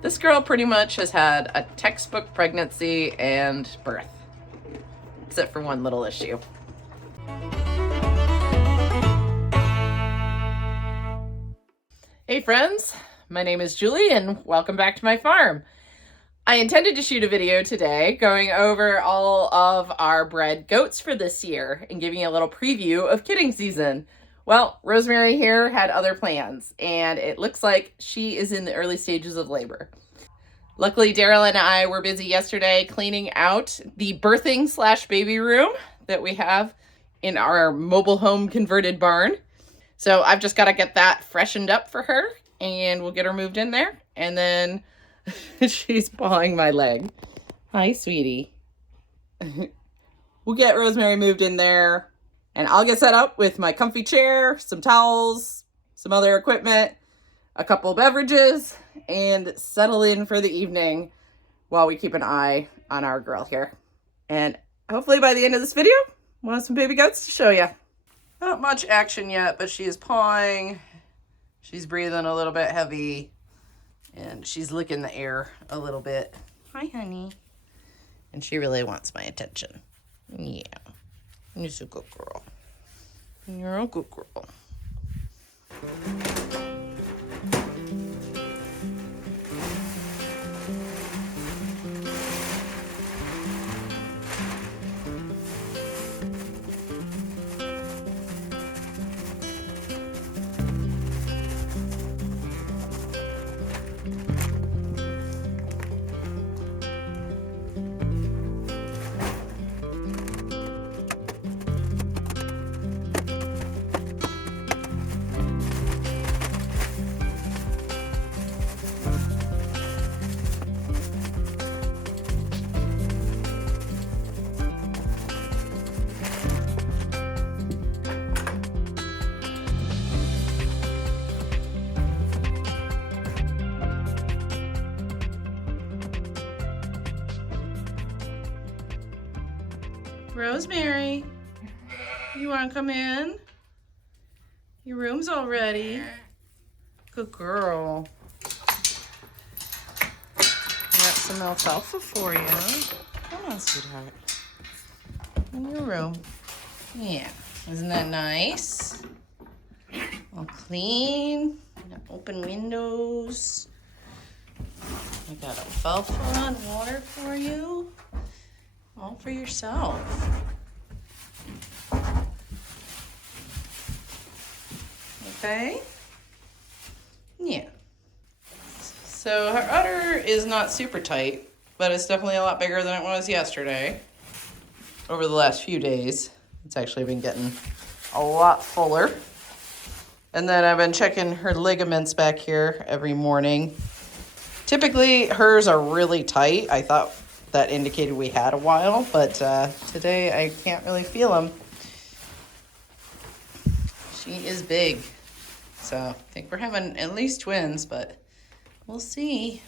This girl pretty much has had a textbook pregnancy and birth, except for one little issue. Hey friends, my name is Julie and welcome back to my farm. I intended to shoot a video today going over all of our bred goats for this year and giving you a little preview of kidding season. Well, Rosemary here had other plans and it looks like she is in the early stages of labor. Luckily, Daryl and I were busy yesterday cleaning out the birthing / baby room that we have in our mobile home converted barn. So I've just got to get that freshened up for her and we'll get her moved in there. And then she's pawing my leg. Hi, sweetie. We'll get Rosemary moved in there and I'll get set up with my comfy chair, some towels, some other equipment, a couple beverages, and settle in for the evening while we keep an eye on our girl here. And hopefully by the end of this video, we'll have some baby goats to show you. Not much action yet, but she is pawing. She's breathing a little bit heavy, and she's licking the air a little bit. Hi, honey. And she really wants my attention. Yeah, you're a good girl. You're a good girl. Rosemary, you want to come in? Your room's all ready. Good girl. Got some alfalfa for you. Come on, sweetheart. In your room. Yeah, isn't that nice? All clean. Got open windows. I got alfalfa and water for you. All for yourself. Okay? Yeah. So her udder is not super tight, but it's definitely a lot bigger than it was yesterday. Over the last few days, it's actually been getting a lot fuller. And then I've been checking her ligaments back here every morning. Typically, hers are really tight. I thought that indicated we had a while, but today I can't really feel them. She is big. So I think we're having at least twins, but we'll see.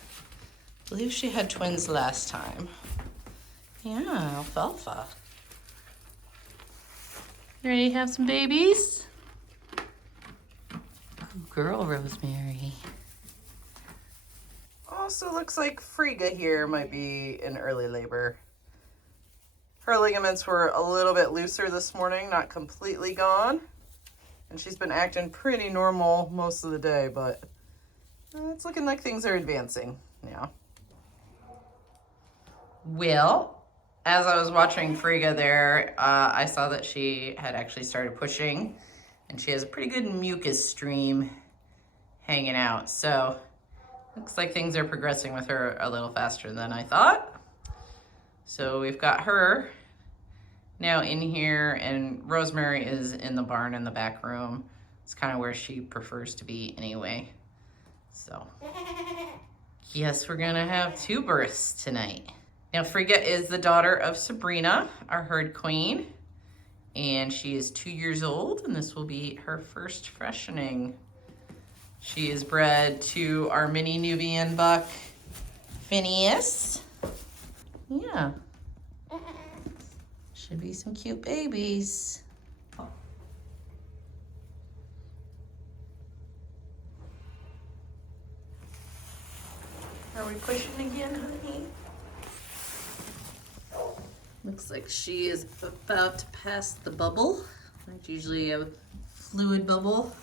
I believe she had twins last time. Yeah, alfalfa. You ready to have some babies? Good girl, Rosemary. Also looks like Frigga here might be in early labor. Her ligaments were a little bit looser this morning, not completely gone. And she's been acting pretty normal most of the day, but it's looking like things are advancing now. Well, as I was watching Frigga there, I saw that she had actually started pushing, and she has a pretty good mucus stream hanging out. So looks like things are progressing with her a little faster than I thought. So we've got her now in here, and Rosemary is in the barn in the back room. It's kind of where she prefers to be anyway. So yes, we're gonna have 2 births tonight. Now Frigga is the daughter of Sabrina, our herd queen, and she is 2 years old, and this will be her first freshening. She is bred to our mini Nubian buck, Phineas. Yeah. Should be some cute babies. Are we pushing again, honey? Looks like she is about to pass the bubble. That's usually a fluid bubble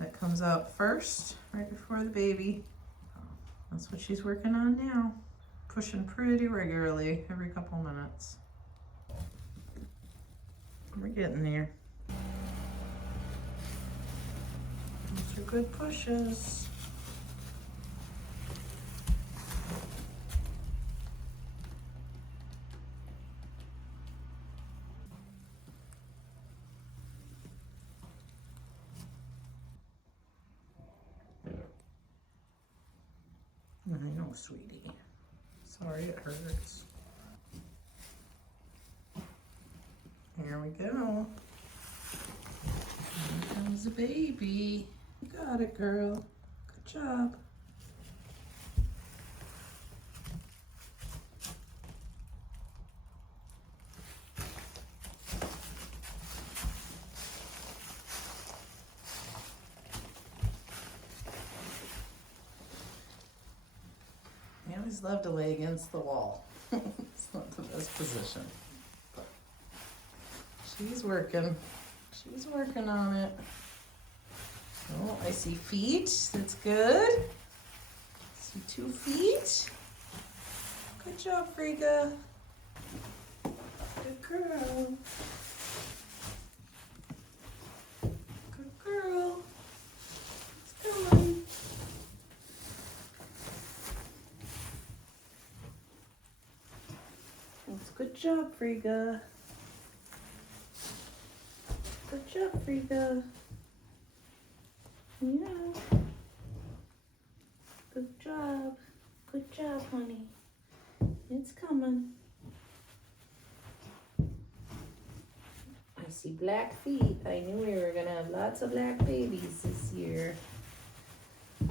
that comes out first, right before the baby. That's what she's working on now. Pushing pretty regularly, every couple minutes. We're getting there. Those are good pushes. I know, sweetie. Sorry it hurts. Here we go. Here comes the baby. You got it, girl. Good job. I always love to lay against the wall. It's not the best position. But she's working. She's working on it. Oh, I see feet. That's good. I see 2 feet. Good job, Frigga. Good girl. Good girl. It's going. That's good job, Frigga. Good job, Frigga. Yeah. Good job. Good job, honey. It's coming. I see black feet. I knew we were gonna have lots of black babies this year. There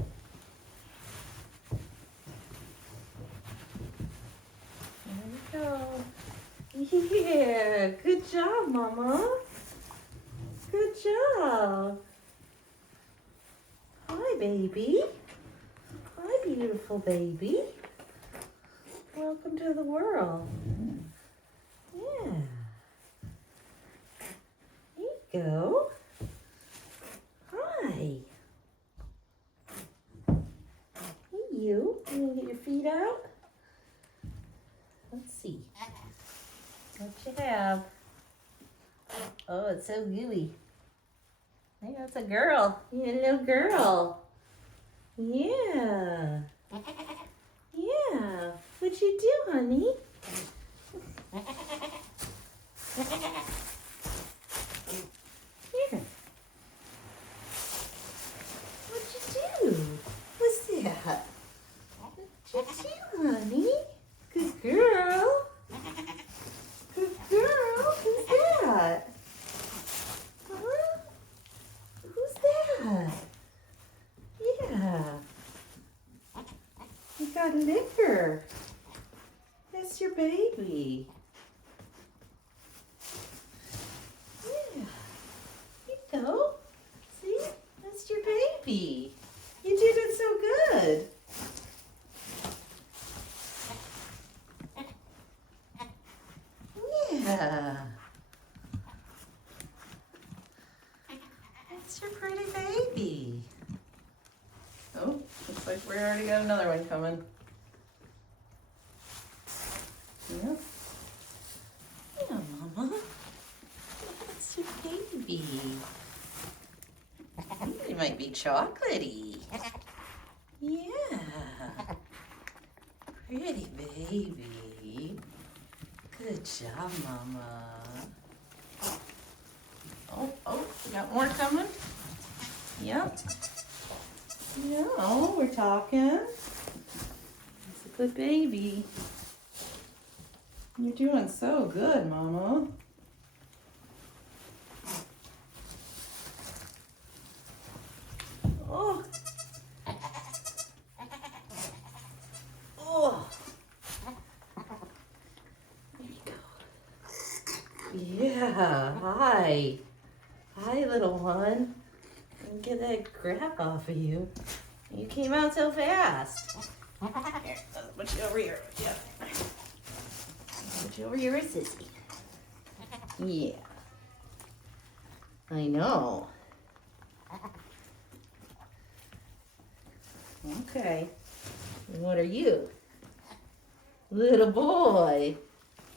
we go. Yeah, good job, Mama. Good job. Hi, baby. Hi, beautiful baby. Welcome to the world. Yeah. There you go. Hi. Hey, you. You want to get your feet out? Let's see. What you have? Oh, it's so gooey. Hey, that's a girl. You're a little girl. Yeah. Yeah. What'd you do, honey? Here. What'd you do? What's that? What'd you do, honey? Good girl. Good girl. Who's that? Huh? Who's that? Yeah. You got a liquor. That's your baby. Yeah. You go. See? That's your baby. You did it so good. Yeah. That's your pretty baby. Oh, looks like we already got another one coming. Yeah. Yeah, Mama. That's your baby. He might be chocolatey. Yeah. Pretty baby. Good job, Mama. Oh, we got more coming? Yep. Yeah, oh, we're talking. It's a good baby. You're doing so good, Mama. Oh. Oh. There you go. Yeah, hi. Hi, little one. Get that crap off of you. You came out so fast. Here, put you over here. Yeah. Put you over here, sissy. Yeah. I know. Okay. What are you? Little boy.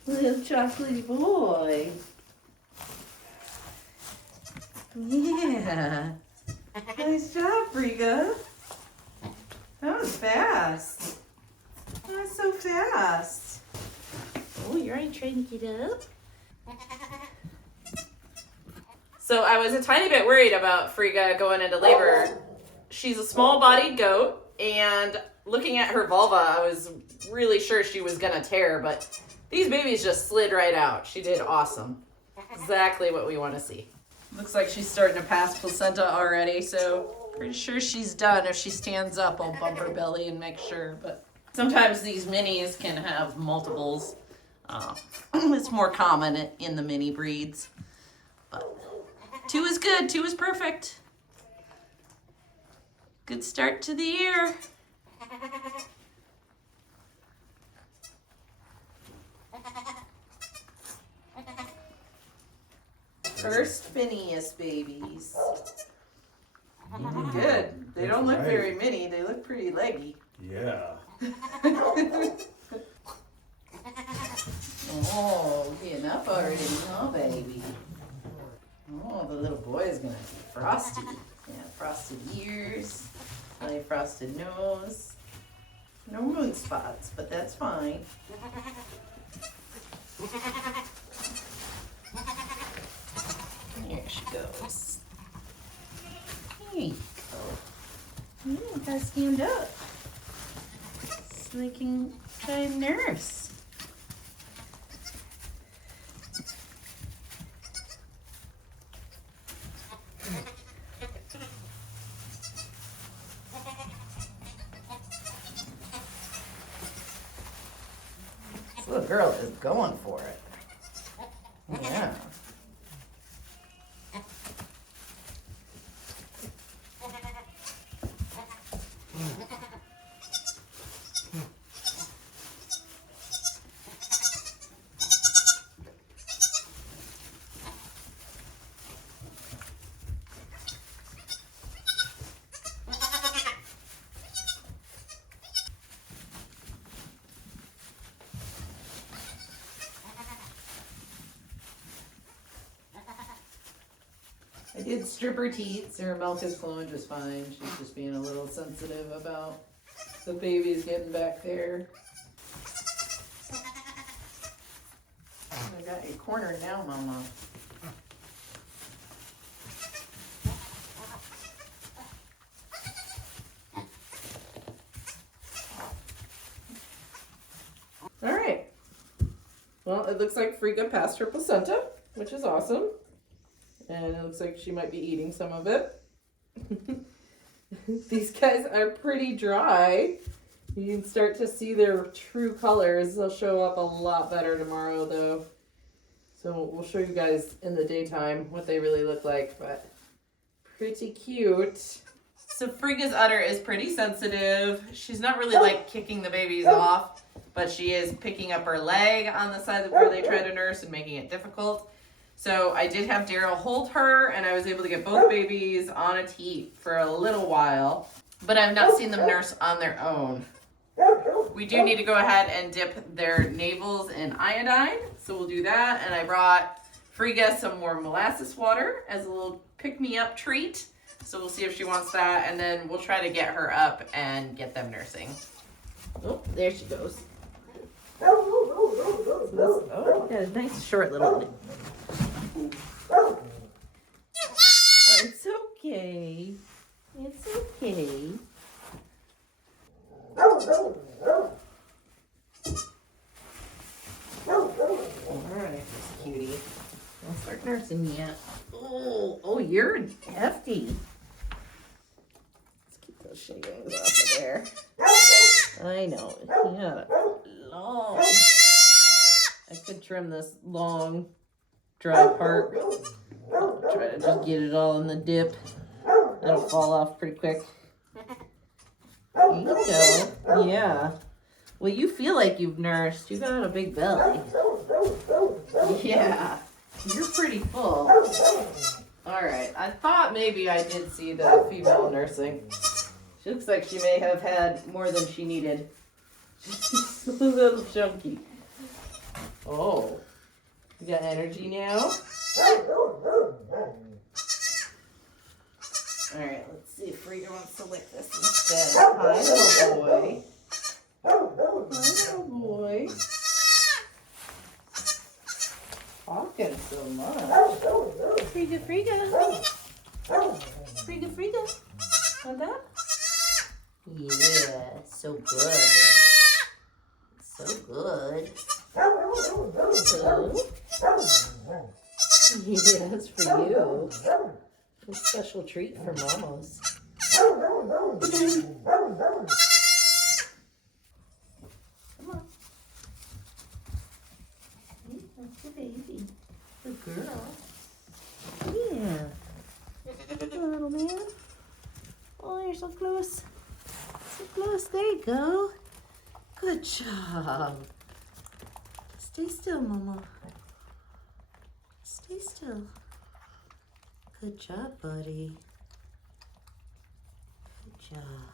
Little chocolatey boy. Yeah. Nice job, Frigga. That was fast. That was so fast. Oh, you're already trying to get up? So I was a tiny bit worried about Frigga going into labor. She's a small-bodied goat, and looking at her vulva, I was really sure she was gonna tear, but these babies just slid right out. She did awesome. Exactly what we want to see. Looks like she's starting to pass placenta already, so pretty sure she's done. If she stands up, I'll bump her belly and make sure, but sometimes these minis can have multiples. It's more common in the mini breeds, but 2 is good. 2 is perfect. Good start to the year. First Phineas babies. Good. They don't look very mini. They look pretty leggy. Yeah. Oh, getting up already, huh, baby? Oh, the little boy is gonna be frosty. Yeah, frosted ears, really frosted nose. No moon spots, but that's fine. Here she goes. There you go. You gotta stand up so they can try and nurse. This little girl is going for it. Yeah. I did strip her teats. Her milk is flowing just fine. She's just being a little sensitive about the babies getting back there. I got you cornered now, Mama. All right. Well, it looks like Frigga passed her placenta, which is awesome. And it looks like she might be eating some of it. These guys are pretty dry. You can start to see their true colors. They'll show up a lot better tomorrow, though. So we'll show you guys in the daytime what they really look like, but pretty cute. So Frigga's udder is pretty sensitive. She's not really like kicking the babies off, but she is picking up her leg on the side where they try to nurse and making it difficult. So I did have Daryl hold her, and I was able to get both babies on a teat for a little while, but I've not seen them nurse on their own. We do need to go ahead and dip their navels in iodine, so we'll do that. And I brought Frigga some more molasses water as a little pick-me-up treat. So we'll see if she wants that, and then we'll try to get her up and get them nursing. Oh, there she goes. Oh, got a nice short little... Oh, it's okay. It's okay. Alright, cutie. Don't start nursing yet. Oh, you're hefty. Let's keep those shavings off of there. I know. Yeah. Long. I could trim this long, dry part. I'll try to just get it all in the dip. It'll fall off pretty quick. There you go. Yeah. Well, you feel like you've nursed. You got a big belly. Yeah. You're pretty full. All right. I thought maybe I did see the female nursing. She looks like she may have had more than she needed. She's a little chunky. Oh. You got energy now? Alright, let's see if Frigga wants to lick this instead. Hi, little boy. Hi, little boy. Talking so much. Frigga, Frigga. Frigga, Frigga. Want that? Yeah, so good. So good. So, yes, for you. A special treat for mamas. Come on. That's the baby. Good girl. Yeah. Good little man. Oh, you're so close. So close. There you go. Good job. Stay still, Mama. Stay still. Good job, buddy. Good job.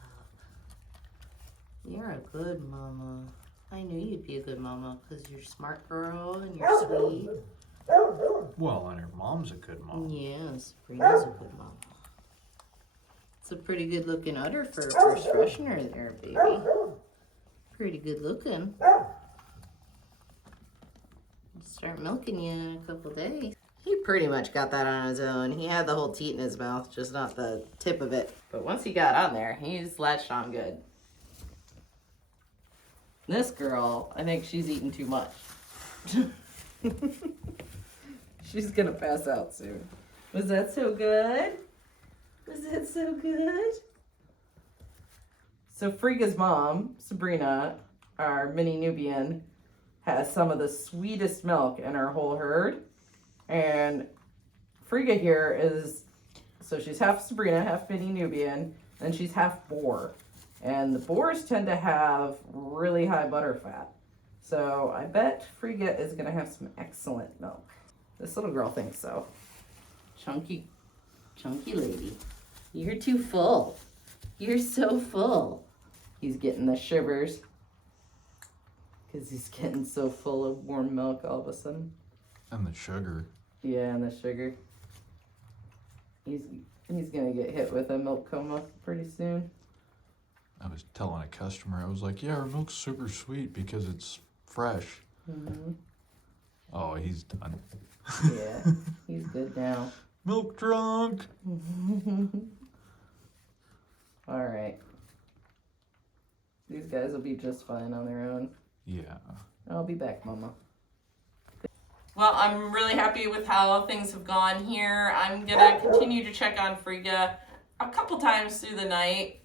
You're a good mama. I knew you'd be a good mama because you're a smart girl and you're sweet. Well, and her mom's a good mom. Yes, Sabrina's a good mama. It's a pretty good looking udder for a first freshener there, baby. Pretty good looking. I'll start milking you in a couple days. He pretty much got that on his own. He had the whole teat in his mouth, just not the tip of it. But once he got on there, he's latched on good. This girl, I think she's eating too much. She's gonna pass out soon. Was that so good? Was that so good? So Frigga's mom, Sabrina, our mini Nubian, has some of the sweetest milk in our whole herd. And Frigga here is, so she's half Sabrina, half mini Nubian, and she's half boar. And the boars tend to have really high butter fat. So I bet Frigga is gonna have some excellent milk. This little girl thinks so. Chunky lady. You're too full. You're so full. He's getting the shivers because he's getting so full of warm milk all of a sudden. And the sugar. Yeah, and the sugar. He's gonna get hit with a milk coma pretty soon. I was telling a customer, I was like, yeah, our milk's super sweet because it's fresh. Mm-hmm. Oh, he's done. Yeah, he's good now. Milk drunk. All right. These guys will be just fine on their own. Yeah. I'll be back, Mama. Well, I'm really happy with how things have gone here. I'm gonna continue to check on Frigga a couple times through the night.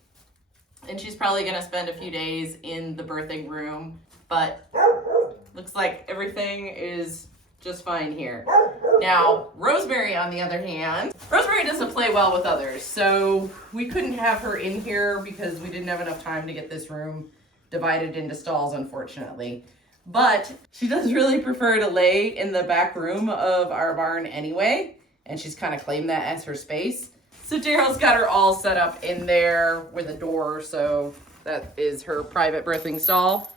And she's probably gonna spend a few days in the birthing room. But looks like everything is just fine here. Now, Rosemary, on the other hand, Rosemary doesn't play well with others. So we couldn't have her in here because we didn't have enough time to get this room divided into stalls, unfortunately. But she does really prefer to lay in the back room of our barn anyway. And she's kind of claimed that as her space. So Daryl's got her all set up in there with a door. So that is her private birthing stall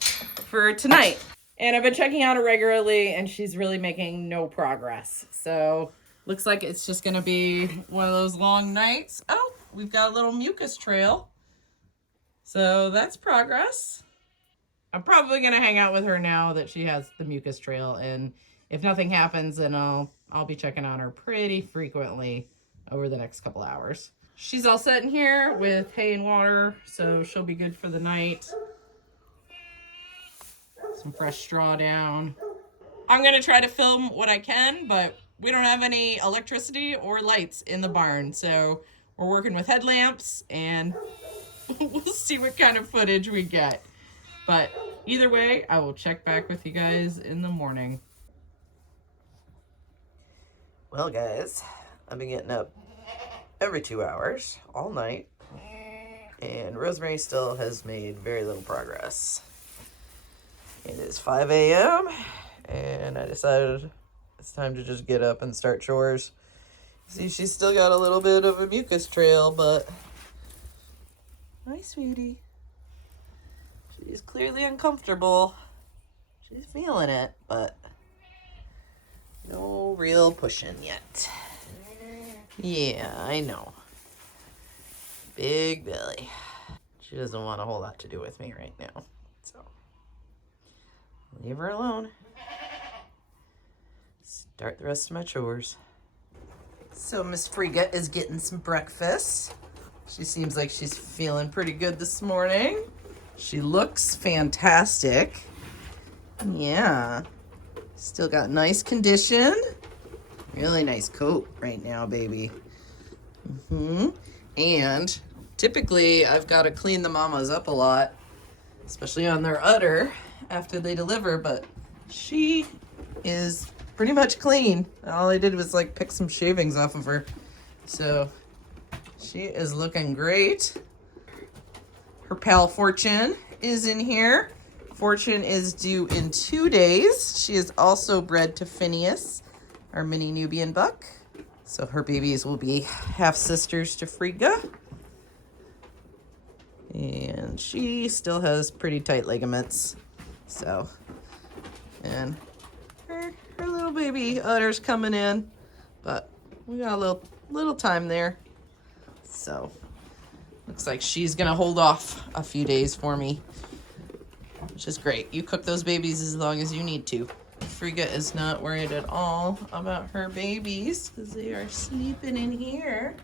for tonight. And I've been checking on her regularly and she's really making no progress. So looks like it's just gonna be one of those long nights. Oh, we've got a little mucus trail. So that's progress. I'm probably gonna hang out with her now that she has the mucus trail, and if nothing happens, then I'll be checking on her pretty frequently over the next couple hours. She's all set in here with hay and water, so she'll be good for the night. Some fresh straw down. I'm gonna try to film what I can, but we don't have any electricity or lights in the barn, so we're working with headlamps and we'll see what kind of footage we get. But either way, I will check back with you guys in the morning. Well, guys, I've been getting up every 2 hours all night. And Rosemary still has made very little progress. It is 5 a.m. and I decided it's time to just get up and start chores. See, she's still got a little bit of a mucus trail, but... Hi, sweetie. She's clearly uncomfortable. She's feeling it, but no real pushing yet. Yeah, I know. Big belly. She doesn't want a whole lot to do with me right now, so leave her alone. Start the rest of my chores. So Miss Frigga is getting some breakfast. She seems like she's feeling pretty good this morning. She looks fantastic. Yeah. Still got nice condition. Really nice coat right now, baby. And typically I've got to clean the mamas up a lot, especially on their udder after they deliver, but she is pretty much clean. All I did was like pick some shavings off of her. So she is looking great. Her pal Fortune is in here. Fortune is due in 2 days. She is also bred to Phineas, our mini Nubian buck. So her babies will be half sisters to Frigga. And she still has pretty tight ligaments. So, and her little baby udder's coming in, but we got a little time there. So, looks like she's gonna hold off a few days for me, which is great. You cook those babies as long as you need to. Frigga is not worried at all about her babies because they are sleeping in here.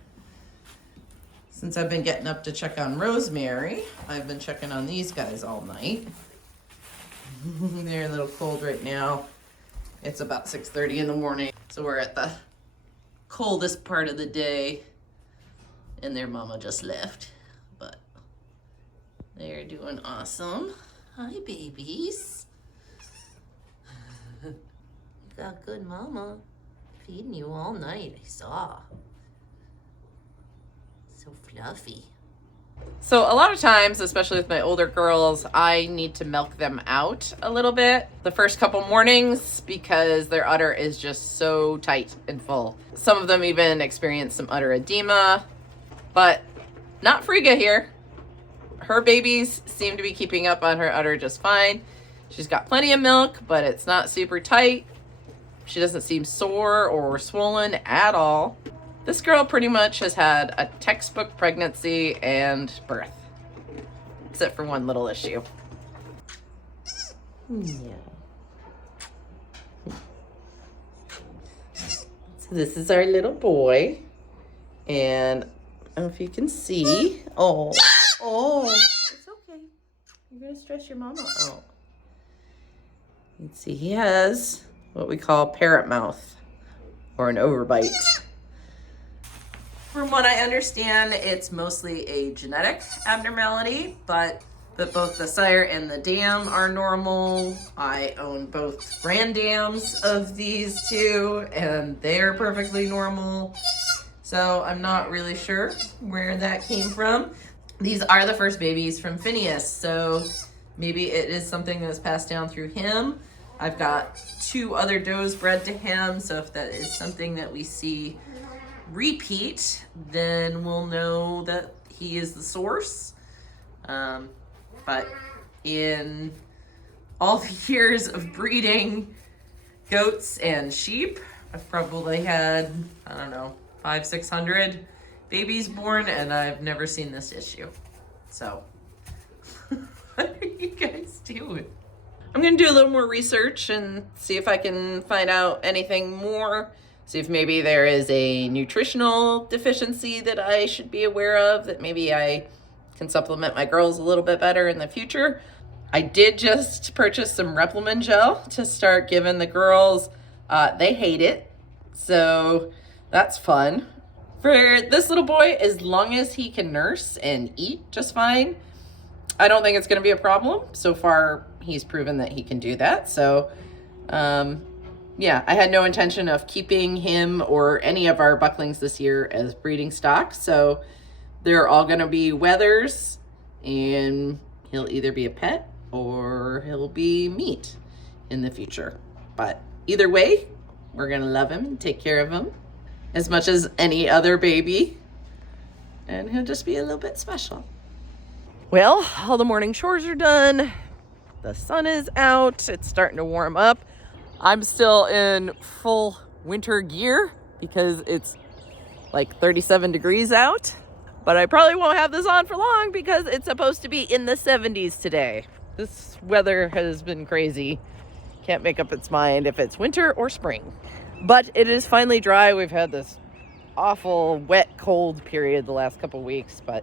Since I've been getting up to check on Rosemary, I've been checking on these guys all night. They're a little cold right now. It's about 6:30 in the morning, so we're at the coldest part of the day, and their mama just left, but they're doing awesome. Hi, babies. You got good mama feeding you all night, I saw. So fluffy. So a lot of times, especially with my older girls, I need to milk them out a little bit the first couple mornings because their udder is just so tight and full. Some of them even experience some udder edema, but not Frigga here. Her babies seem to be keeping up on her udder just fine. She's got plenty of milk, but it's not super tight. She doesn't seem sore or swollen at all. This girl pretty much has had a textbook pregnancy and birth, except for one little issue. Yeah. So this is our little boy, and I don't know if you can see. Oh, it's okay. You're gonna stress your mama out. You can see he has what we call parrot mouth, or an overbite. From what I understand, it's mostly a genetic abnormality, but both the sire and the dam are normal. I own both grand dams of these two, and they're perfectly normal. So I'm not really sure where that came from. These are the first babies from Phineas, so maybe it is something that's passed down through him. I've got 2 other does bred to him, so if that is something that we see repeat, then we'll know that he is the source. But in all the years of breeding goats and sheep, I've probably had, I don't know, 500-600 babies born, and I've never seen this issue. So what are you guys doing? I'm gonna do a little more research and see if I can find out anything more. See if maybe there is a nutritional deficiency that I should be aware of, that maybe I can supplement my girls a little bit better in the future. I did just purchase some Replimon gel to start giving the girls. They hate it, so that's fun. For this little boy, as long as he can nurse and eat just fine, I don't think it's gonna be a problem. So far, he's proven that he can do that, so yeah, I had no intention of keeping him or any of our bucklings this year as breeding stock, so They're all gonna be wethers, and he'll either be a pet or he'll be meat in the future. But either way, we're gonna love him and take care of him as much as any other baby. And he'll just be a little bit special. Well, all the morning chores are done. The sun is out. It's starting to warm up. I'm still in full winter gear because it's like 37 degrees out. But I probably won't have this on for long because it's supposed to be in the 70s today. This weather has been crazy. Can't make up its mind if it's winter or spring. But it is finally dry. We've had this awful wet, cold period the last couple weeks, but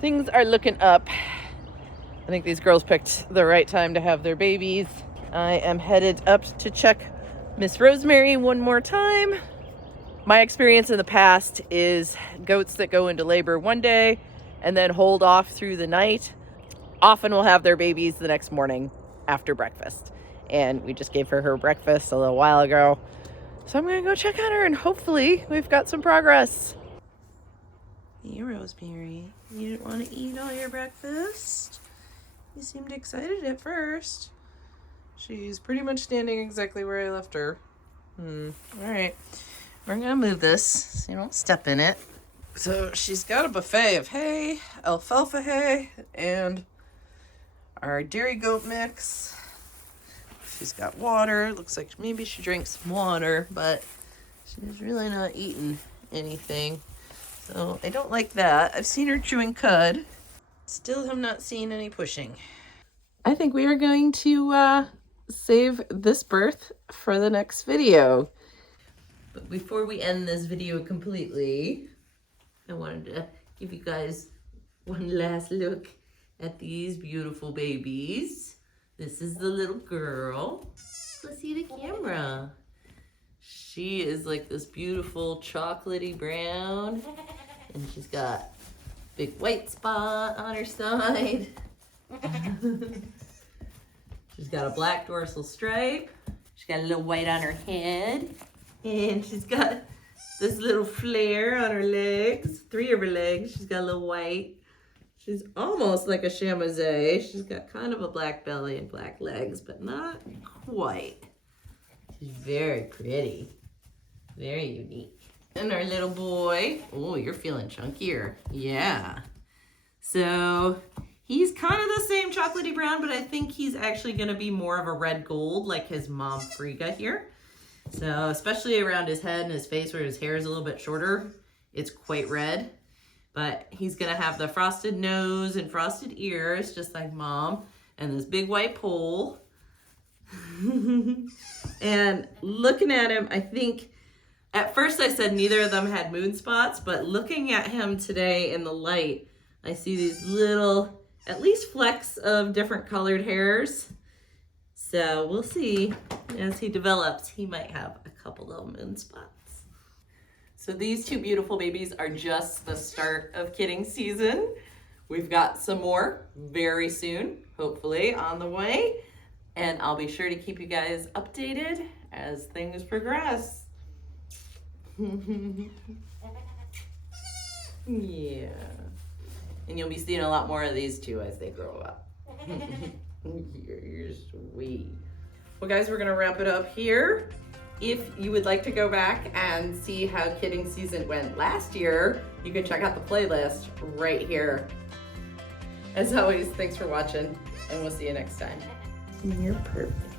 things are looking up. I think these girls picked the right time to have their babies. I am headed up to check Miss Rosemary one more time. My experience in the past is goats that go into labor one day and then hold off through the night often will have their babies the next morning after breakfast. And we just gave her breakfast a little while ago. So I'm gonna go check on her and hopefully we've got some progress. Hey, Rosemary, you didn't want to eat all your breakfast? You seemed excited at first. She's pretty much standing exactly where I left her. All right, we're gonna move this so you don't step in it. So she's got a buffet of hay, alfalfa hay, and our dairy goat mix. She's got water. Looks like maybe she drank some water, but she's really not eating anything. So I don't like that. I've seen her chewing cud. Still have not seen any pushing. I think we are going to save this birth for the next video. But before we end this video completely, I wanted to give you guys one last look at these beautiful babies. This is the little girl. Let's see the camera. She is like this beautiful chocolatey brown, and she's got a big white spot on her side. She's got a black dorsal stripe. She's got a little white on her head, and she's got this little flare on her legs. 3 of her legs. She's got a little white. She's almost like a chamoisée. She's got kind of a black belly and black legs, but not quite. She's very pretty. Very unique. And our little boy. Oh, you're feeling chunkier. Yeah. So he's kind of the same chocolatey brown, but I think he's actually going to be more of a red gold like his mom Frigga here. So especially around his head and his face where his hair is a little bit shorter, it's quite red. But he's going to have the frosted nose and frosted ears, just like mom, and this big white pole. And looking at him, I think, at first I said neither of them had moon spots, but looking at him today in the light, I see these little, at least flecks of different colored hairs. So we'll see as he develops, he might have a couple little moon spots. So these 2 beautiful babies are just the start of kidding season. We've got some more very soon, hopefully on the way. And I'll be sure to keep you guys updated as things progress. Yeah. And you'll be seeing a lot more of these 2 as they grow up. You're sweet. Well guys, we're gonna wrap it up here. If you would like to go back and see how kidding season went last year, you can check out the playlist right here. As always, thanks for watching, and we'll see you next time. You're perfect.